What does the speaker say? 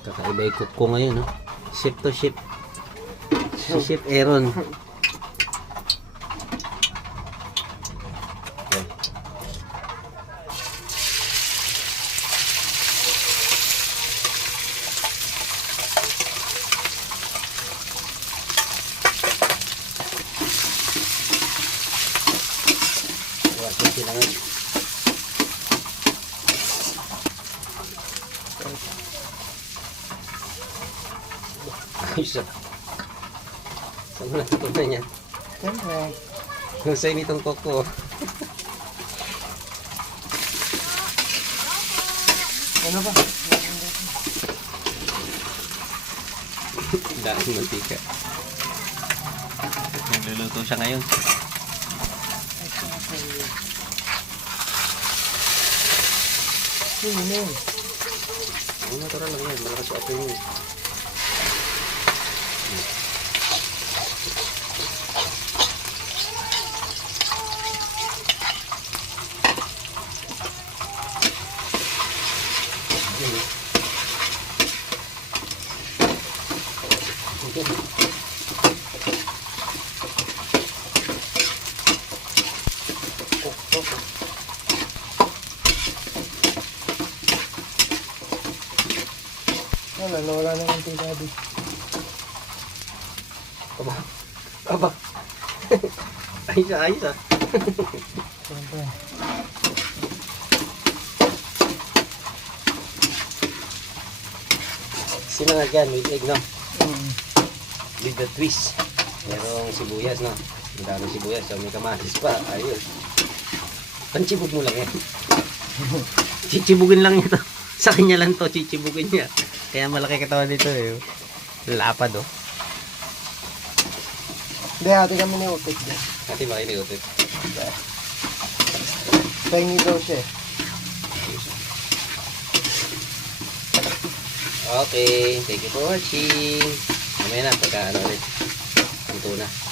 Kakaiba yung cook ko ngayon, no? Ship to ship. Si Chef Aaron. Yan. Wasin sila ngayon. Ayos ah. Saan mo natutunan yan? Siyempre. Husay nitong koko. Ano ba? Dahil mantika. Nagluluto siya ngayon. Sino yun? Ang natural lang yan. Malakas yung apoy mo. Wala naman ito sabi. Aba. Aba. Ayos ah, ayos ah. Siyempre. Sinangag yan, with egg, no? Mm. With the twist. Merong sibuyas, no? Ang daming sibuyas, so may kamatis pa. Ayos. Panchibog mo lang yan. Chichibugin lang ito. Sa kanya lang to, chichibugin niya. Kaya malaki katawan dito eh. Lapad oh. Hindi, ate kami ni Utik. Ate makiniutot. Pengi daw siya eh. Okay, thank you for watching. Mamaya na, pagka ano ulit. Ito na.